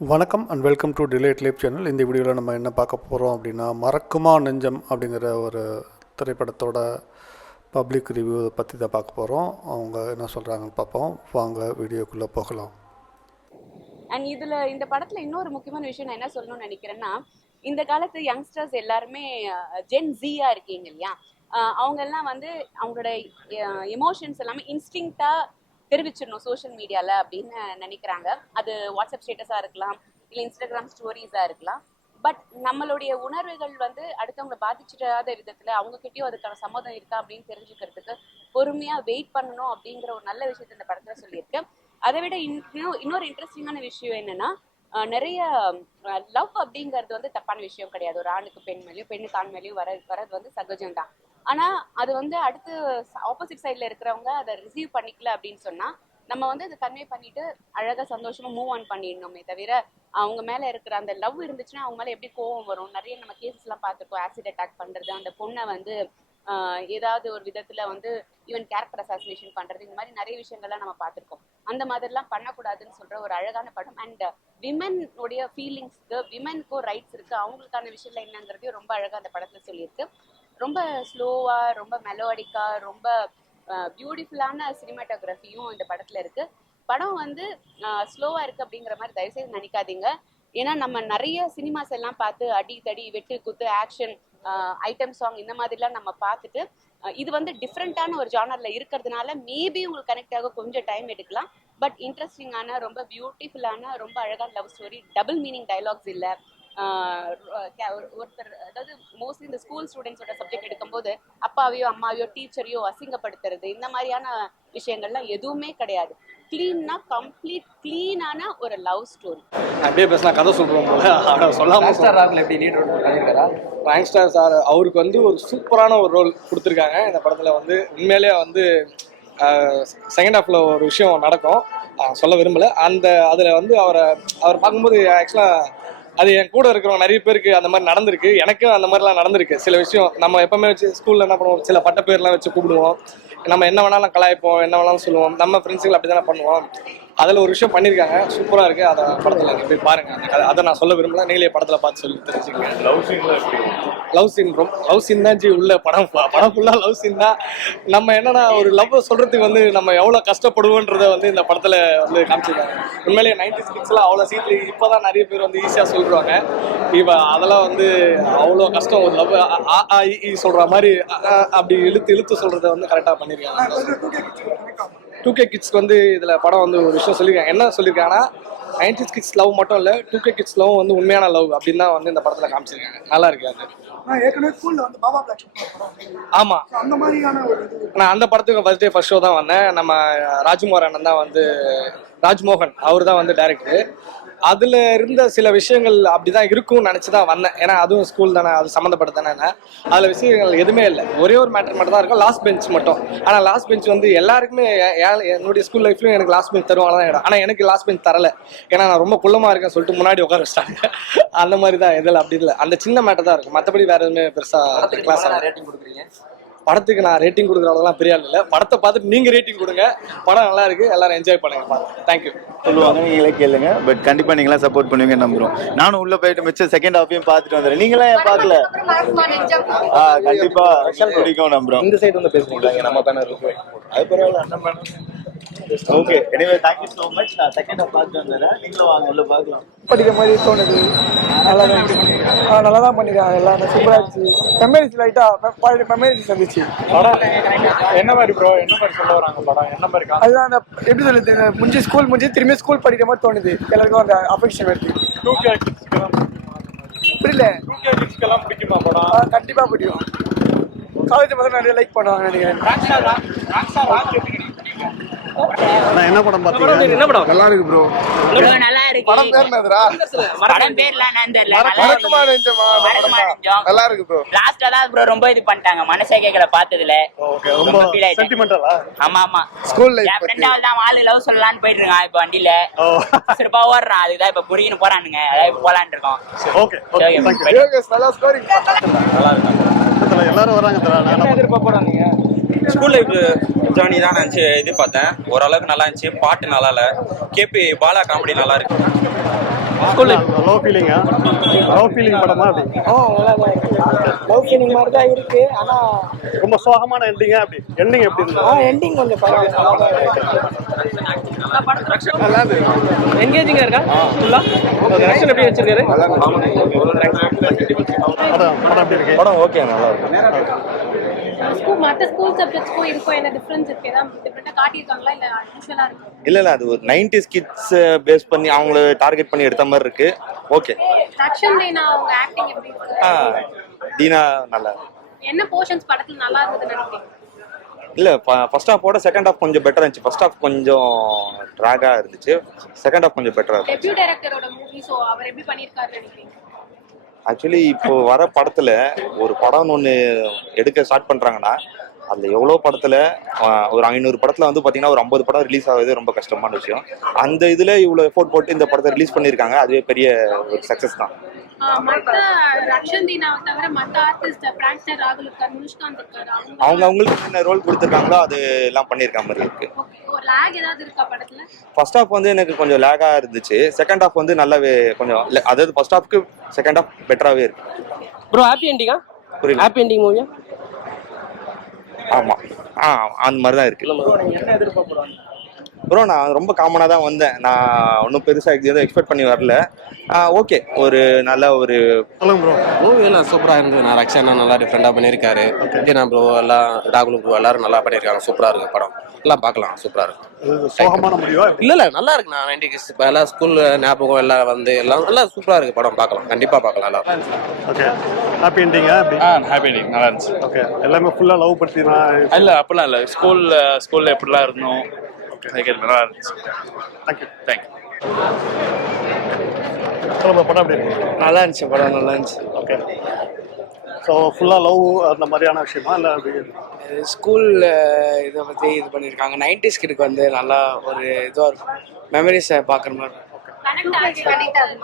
வணக்கம் and welcome to delayed life channel. இந்த வீடியோவில் நம்ம என்ன பார்க்க போகிறோம் அப்படின்னா, மறக்குமா நெஞ்சம் அப்படிங்கிற ஒரு திரைப்படத்தோட பப்ளிக் ரிவ்யூ பற்றி தான் பார்க்க போகிறோம். அவங்க என்ன சொல்கிறாங்கன்னு பார்ப்போம். வாங்க வீடியோக்குள்ளே போகலாம். அண்ட் இந்த படத்துல இன்னொரு முக்கியமான விஷயம் நான் என்ன சொல்லணும்னு நினைக்கிறேன்னா, இந்த காலத்து யங்ஸ்டர்ஸ் எல்லாருமே ஜென் ஜியா இருக்கீங்க இல்லையா, அவங்க எல்லாம் வந்து அவங்களோட எமோஷன்ஸ் எல்லாமே இன்ஸ்டிங்க்டா தெரிவிச்சிடணும் சோஷியல் மீடியால அப்படின்னு நினைக்கிறாங்க. அது வாட்ஸ்அப் ஸ்டேட்டஸா இருக்கலாம், இல்லை இன்ஸ்டாகிராம் ஸ்டோரிஸா இருக்கலாம். பட் நம்மளுடைய உணர்வுகள் வந்து அடுத்தவங்களை பாதிச்சிடாத விதத்துல அவங்க கிட்டயும் அதுக்கான சம்மதம் இருக்கா அப்படின்னு தெரிஞ்சுக்கிறதுக்கு பொறுமையா வெயிட் பண்ணணும் அப்படிங்கிற ஒரு நல்ல விஷயத்த இந்த படத்துல சொல்லியிருக்கேன். அதை விட இன்னொரு இன்ட்ரெஸ்டிங்கான விஷயம் என்னன்னா, நிறைய லவ் அப்படிங்கிறது வந்து தப்பான விஷயம் கிடையாது. ஒரு ஆணுக்கு பெண் மேலேயும் பெண்ணுக்கு ஆண் மேலேயும் வரது வந்து சகஜம்தான். ஆனா அது வந்து அடுத்து ஆப்போசிட் சைட்ல இருக்கிறவங்க அதை ரிசீவ் பண்ணிக்கல அப்படின்னு சொன்னா நம்ம வந்து அதை கன்வே பண்ணிட்டு அழகா சந்தோஷமா மூவ் ஆன் பண்ணிடணுமே தவிர, அவங்க மேல இருக்கிற அந்த லவ் இருந்துச்சுன்னா அவங்க மேல எப்படி கோவம் வரும். நிறைய நம்ம கேசஸ் எல்லாம் பார்த்துருக்கோம். ஆசிட் அட்டாக் பண்றது, அந்த பொண்ணை வந்து ஏதாவது ஒரு விதத்துல வந்து ஈவன் கேரக்டர் அசாசினேஷன் பண்றது, இந்த மாதிரி நிறைய விஷயங்கள்லாம் நம்ம பார்த்துருக்கோம். அந்த மாதிரிலாம் பண்ணக்கூடாதுன்னு சொல்ற ஒரு அழகான படம். அண்ட் விமன் உடைய ஃபீலிங்ஸ்க்கு, விமனுக்கும் ரைட்ஸ் இருக்கு, அவங்களுக்கான விஷயம்ல என்னங்கிறதையும் ரொம்ப அழகா அந்த படத்துல சொல்லியிருக்கு. ரொம்ப ஸ்லோவா, ரொம்ப மெலோடிக்கா, ரொம்ப பியூட்டிஃபுல்லான சினிமாட்டோகிராஃபியும் இந்த படத்துல இருக்கு. படம் வந்து ஸ்லோவா இருக்கு அப்படிங்கிற மாதிரி தயவுசெய்து நினைக்காதீங்க. ஏன்னா நம்ம நிறைய சினிமாஸ் எல்லாம் பார்த்து அடி தடி வெட்டு குத்து ஆக்ஷன் ஐட்டம் சாங் இந்த மாதிரிலாம் நம்ம பார்த்துட்டு, இது வந்து டிஃப்ரெண்டான ஒரு ஜானர்ல இருக்கிறதுனால மேபி உங்களுக்கு கனெக்ட் ஆக கொஞ்சம் டைம் எடுக்கலாம். பட் இன்ட்ரெஸ்டிங்கான, ரொம்ப பியூட்டிஃபுல்லான, ரொம்ப அழகான love story. Double meaning dialogues இல்லை. ஒருத்தர், அதாவது மோஸ்ட்லி இந்த ஸ்கூல் ஸ்டூடெண்ட்ஸோட சப்ஜெக்ட் எடுக்கும்போது அப்பாவையோ அம்மாவையோ டீச்சரையோ அசிங்கப்படுத்துறது, இந்த மாதிரியான விஷயங்கள்லாம் எதுவுமே கிடையாது. கிளீன்னா கம்ப்ளீட் கிளீனான ஒரு லவ் ஸ்டோரி. அப்படியே பேசினா கதை சொல்கிறோம் போல சொல்லாமல். எப்படி லீட் ரோல் பண்ணியிருக்காரா? ராங்ஸ்டார் சார் அவருக்கு வந்து ஒரு சூப்பரான ஒரு ரோல் கொடுத்துருக்காங்க இந்த படத்தில். வந்து உண்மையிலேயே வந்து செகண்ட் ஹாஃபில் ஒரு விஷயம் நடக்கும், சொல்ல விரும்பலை. அதில் வந்து அவர் பார்க்கும்போது ஆக்சுவலாக அது என் கூட இருக்கிறவங்க நிறைய பேருக்கு அந்த மாதிரி நடந்திருக்கு. எனக்கும் அந்த மாதிரிலாம் நடந்திருக்கு. சில விஷயம் நம்ம எப்பவுமே வச்சு ஸ்கூலில் என்ன பண்ணுவோம், சில பட்ட பேர்லாம் வச்சு கூப்பிடுவோம், நம்ம என்ன வேணாலும் கலாய்ப்போம், என்ன வேணாலும் சொல்லுவோம். நம்ம ஃப்ரெண்ட்ஸுகள் அப்படி தானே பண்ணுவோம். அதில் ஒரு விஷயம் பண்ணியிருக்காங்க, சூப்பராக இருக்குது. அதை படத்தில் நீங்கள் போய் பாருங்கள். அந்த கதை அதை நான் சொல்ல விரும்பல, நீங்களே படத்தில் பார்த்து சொல்லி தெரிஞ்சுக்கங்க. லவ் சீன் தான் ஜி உள்ள படம் ஃபுல்லாக லவ் சீன் தான். நம்ம என்னன்னா ஒரு லவ் சொல்கிறதுக்கு வந்து நம்ம எவ்வளோ கஷ்டப்படுவோன்றதை வந்து இந்த படத்தில் வந்து காமிச்சிருக்காங்க. உண்மையிலேயே 90s கிட்ஸ்லாம் அவ்வளோ சீட்லி இப்போ தான் நிறைய பேர் வந்து ஈஸியாக சொல்லிடுவாங்க. இப்போ அதெல்லாம் வந்து அவ்வளோ கஷ்டம். ஒரு லவ் சொல்கிற மாதிரி அப்படி இழுத்து சொல்கிறத வந்து கரெக்டாக பண்ணியிருக்காங்க. 2K கிட்ஸ்க்கு வந்து இதில் படம் வந்து ஒரு விஷயம் சொல்லியிருக்காங்க. என்ன சொல்லியிருக்காங்கன்னா, 90s கிட்ஸ் லவ் மட்டும் இல்லை, 2K கிட்ஸ் லவ் வந்து உண்மையான லவ் அப்படின்னு தான் வந்து இந்த படத்தில் காமிச்சிருக்காங்க. நல்லா இருக்கு அது. ஆமாம், நான் அந்த படத்துக்கு ஃபர்ஸ்ட் ஷோ தான் வந்தேன். நம்ம ராஜ்குமார் அண்ணன் தான் வந்து, ராஜ்மோகன் அவர் தான் வந்து டைரக்டர். அதில் இருந்த சில விஷயங்கள் அப்படிதான் இருக்கும்னு நினச்சி தான் வந்தேன். ஏன்னா அதுவும் ஸ்கூல் தானே, அது சம்மந்தப்பட்ட தானே. அதில் விஷயங்கள் எதுவுமே இல்லை, ஒரே ஒரு மேட்டர் மட்டும் தான் இருக்கும், லாஸ்ட் பெஞ்ச் மட்டும். ஆனால் லாஸ்ட் பெஞ்ச் வந்து எல்லாருக்குமே என்னுடைய ஸ்கூல் லைஃப்லையும் எனக்கு லாஸ்ட் பெஞ்ச் தருவாங்க தான் இடம். ஆனால் எனக்கு லாஸ்ட் பெஞ்ச் தரலை. ஏன்னா நான் ரொம்ப குள்ளமாக இருக்கேன்னு சொல்லிட்டு முன்னாடி உட்கார வச்சிட்டாங்க. அந்த மாதிரி தான் இதில் அப்படி இல்லை, அந்த சின்ன மேட்டர் தான் இருக்கும். மற்றபடி வேறு எதுவுமே பெருசாக கிளாஸ் ரேட்டிங் கொடுக்குறீங்க? படத்துக்கு நான் ரேட்டிங் கொடுக்குறவங்கலாம் பெரிய ஆள் இல்லை. படத்தை பார்த்துட்டு நீங்கள் ரேட்டிங் கொடுங்க. படம் நல்லா இருக்கு, எல்லாரும் என்ஜாய் பண்ணுங்க. தேங்க்யூ. சொல்லுவாங்க, நீங்களே கேளுங்க. பட் கண்டிப்பா நீங்களா சப்போர்ட் பண்ணுவீங்க நம்புறோம். நானும் உள்ள போயிட்டு மிச்சம் செகண்ட் ஹாஃபையும் பார்த்துட்டு வந்துடுறேன். நீங்களா ஏன் பார்க்கல? கண்டிப்பா பிடிக்கும் நம்புறோம். இந்த சைடு வந்து பேசுறீங்களா? நம்ம பேனர் இருக்கு, அது பரவாயில்ல. அண்ணன் banner okay. Anyway thank you so much. நான் செகண்ட் ஹாஃப் பார்த்துட்டு வந்துடுறேன். நீங்களும் வாங்க, உள்ள பார்க்கலாம். படிக்கிற மாதிரி தோணுது. நல்லா தான் பண்ணிருக்காங்க. எல்லாம் சூப்பராக இருந்துச்சு. மெமரிஸ் லைட்டாக பழைய மெமரிஸ் வந்துச்சு. படம் என்ன மாதிரி ப்ரோ, என்ன மாதிரி சொல்ல வராங்க படம், என்ன மாதிரி? அதுதான் அந்த எப்படி சொல்லுது, முடிஞ்சு ஸ்கூல் முடிஞ்சு திரும்பி ஸ்கூல் படிக்கிற மாதிரி தோணுது. எல்லாருக்கும் அந்த அஃபெக்ஷன் வருது. 2K கிட்ஸ்க்கெல்லாம் புரியல? 2K கிட்ஸ்க்கெல்லாம் பிடிக்குமா படம்? கண்டிப்பாக பிடிக்கும். காலேஜ் பார்த்தா நிறைய லைக் பண்ணுவாங்க நினைக்கிறேன். என்ன படம் பார்த்தீங்க? என்ன படம்? நல்லா இருக்கு ப்ரோ. நல்லா இருக்கு. படம் பேர் என்னதுடா? படம் பேர்லாம் நான் தெரியல. மறக்குமா நெஞ்சமா? நல்லா இருக்கு ப்ரோ. லாஸ்டா தான் ப்ரோ ரொம்ப இது பண்ணிட்டாங்க, மனசே கேக்கல பார்த்ததுல. ஓகே, ரொம்ப சென்டிமெண்டலா? ஆமா ஆமா. ஸ்கூல் லைஃப் என் ஃப்ரெண்டால தான் வாளு லவ் சொல்லலாம்னு போயிட்டு இருக்கான் இப்ப வண்டியில. சிறப்பா ஓடுறான், அதுதான் இப்ப புரியுன்னு போறானுங்க. அதான் இப்ப போலான்னு இருக்கோம். Okay okay, thank you. நல்லா ஸ்கோரிங். நல்லா இருக்கு. எல்லாரும் வராங்க தரா. நான் எதிர்பார்க்கறாங்க. ஸ்கூல் லைஃப் ஜர்னி தான் நினச்சி எதிர்பார்த்தேன். ஓரளவுக்கு நல்லா இருந்துச்சு. பாட்டு நல்லா இல்லை. கேபி பாலா காமெடி நல்லா இருக்கு. ஸ்கூல் லைஃப் லவ் ஃபீலிங்கா லவ் ஃபீலிங் படமா அப்படி நல்லா தான் இருக்கு. லவ் ஃபீலிங் மாதிரி தான் இருக்கு. ஆனா ரொம்ப சோகமான எண்டிங்கா அப்படி எண்டிங் எப்படி இருந்தது எண்டிங் கொஞ்சம் பரவாயில்ல. நல்லா இருக்கு. என்கேஜிங்கா இருக்கா ஃபுல்லா ஆக்ஷன் எப்படி வச்சிருக்காரு படம் படம் எப்படி இருக்கு படம் ஓகே நல்லா இருக்கும். மற்ற ஸ்கூல் சப்ஜெக்ட்ஸ்க்கும் இருக்கும் என்ன டிஃபரன்ஸ் இருக்கு? ஏதாவது டிஃபரெண்டா காட்டியிருக்காங்களா இல்ல யூஸ்வலா இருக்கு? இல்ல அது ஒரு 90s கிட்ஸ் பேஸ் பண்ணி அவங்கள டார்கெட் பண்ணி எடுத்த மாதிரி இருக்கு. ஓகே. ரக்ஷன் தீனா அவங்க ஆக்டிங் எப்படி இருக்கு? தீனா நல்லா. என்ன போர்ஷன்ஸ் படத்துல நல்லா இருந்ததுன்னு நினைக்கிறீங்க? இல்ல ஃபர்ஸ்ட் ஹாஃபோட செகண்ட் ஹாஃப் கொஞ்சம் பெட்டரா இருந்துச்சு. ஃபர்ஸ்ட் ஹாஃப் கொஞ்சம் ட்ராகா இருந்துச்சு. செகண்ட் ஹாஃப் கொஞ்சம் பெட்டரா இருந்துச்சு. டெபியூ டைரக்டரோட மூவி, சோ அவர் எப்படி பண்ணிருக்காருன்னு நினைக்கிறீங்க? ஆக்சுவலி இப்போ வர படத்துல ஒரு படம் ஒன்று எடுக்க ஸ்டார்ட் பண்றாங்கன்னா அதுல எவ்வளோ படத்துல ஒரு 500 படத்துல வந்து பாத்தீங்கன்னா ஒரு 50 படம் ரிலீஸ் ஆகுது ரொம்ப கஷ்டமான விஷயம். அந்த இதுல இவ்வளவு எஃபோர்ட் போட்டு இந்த படத்தை ரிலீஸ் பண்ணிருக்காங்க, அதுவே பெரிய ஒரு சக்சஸ் தான். மற்ற ரக்ஷன் தீனாவை தவிர மற்ற ஆர்டிஸ்ட் பிராங்க்ஸ்டர் ராகுல் இருக்கார், முனுஷ்காந்த் இருக்காரு, அவங்களுக்கு என்ன ரோல் கொடுத்துருக்காங்களோ அது எல்லாம் பண்ணியிருக்க மாதிரி இருக்கு. ஒரு லேக் ஏதாவது இருக்கா படத்துல? ஃபர்ஸ்ட் ஹாஃப் வந்து எனக்கு கொஞ்சம் லேகா இருந்துச்சு. செகண்ட் ஹாஃப் வந்து நல்லாவே கொஞ்சம் அதாவது ஃபர்ஸ்ட் ஹாஃப்க்கு செகண்ட் ஹாஃப் பெட்டராகவே இருக்கு. ப்ரோ ஹாப்பி எண்டிங்கா? புரியல. ஹாப்பி எண்டிங் மூவியா? ஆமா அந்த மாதிரி தான் இருக்கு. ப்ரோ நான் ரொம்ப காமனாக தான் வந்தேன். நான் ஒன்றும் பெருசாக எதுவும் எக்ஸ்பெக்ட் பண்ணி வரல. ஓகே, ஒரு நல்ல ஒரு சொல்லுங்க ப்ரோ. மூவி எல்லாம் சூப்பராக இருந்தது. நான் ரக்ஷனா நல்லா டிஃப்ரெண்டாக பண்ணியிருக்காரு. தீனா ப்ரோ எல்லாம் ராகுல் ப்ரோ எல்லாரும் நல்லா பண்ணியிருக்காங்க. சூப்பராக இருக்கு படம். எல்லாம் பார்க்கலாம், சூப்பராக இருக்கு. சோகமான முடிவா இல்லை நல்லா இருக்கு. நான் 90s இப்போ எல்லாம் ஸ்கூல் ஞாபகம் எல்லாம் வந்து எல்லாம் நல்லா சூப்பராக இருக்கு படம். பார்க்கலாம், கண்டிப்பாக பார்க்கலாம் எல்லாரும். ஓகே. ஹாப்பி எண்டிங்கா அப்படி ஹாப்பி எண்டிங் நல்லா இருந்துச்சு. ஓகே. எல்லாமே ஃபுல்லா லவ் பத்தி தான். இல்ல அப்படிலாம் இல்ல, ஸ்கூல்ல எப்படிலாம் இருந்தோம் நல்லா இருந்துச்சு. தேங்க்யூ. சொல்லுங்க படம் எப்படி இருக்கு நல்லா இருந்துச்சு படம், நல்லா இருந்துச்சு. ஓகே. ஸோ ஃபுல்லாக லவ் அந்த மாதிரியான விஷயமா இல்லை அப்படி ஸ்கூல் இதை பத்தி இது பண்ணியிருக்காங்க. 90s கிட்க்கு வந்து நல்லா ஒரு இதுவாக இருக்கும். மெமரிஸை பார்க்குற மாதிரி இருக்கும். கனெக்ட் ஆகுது.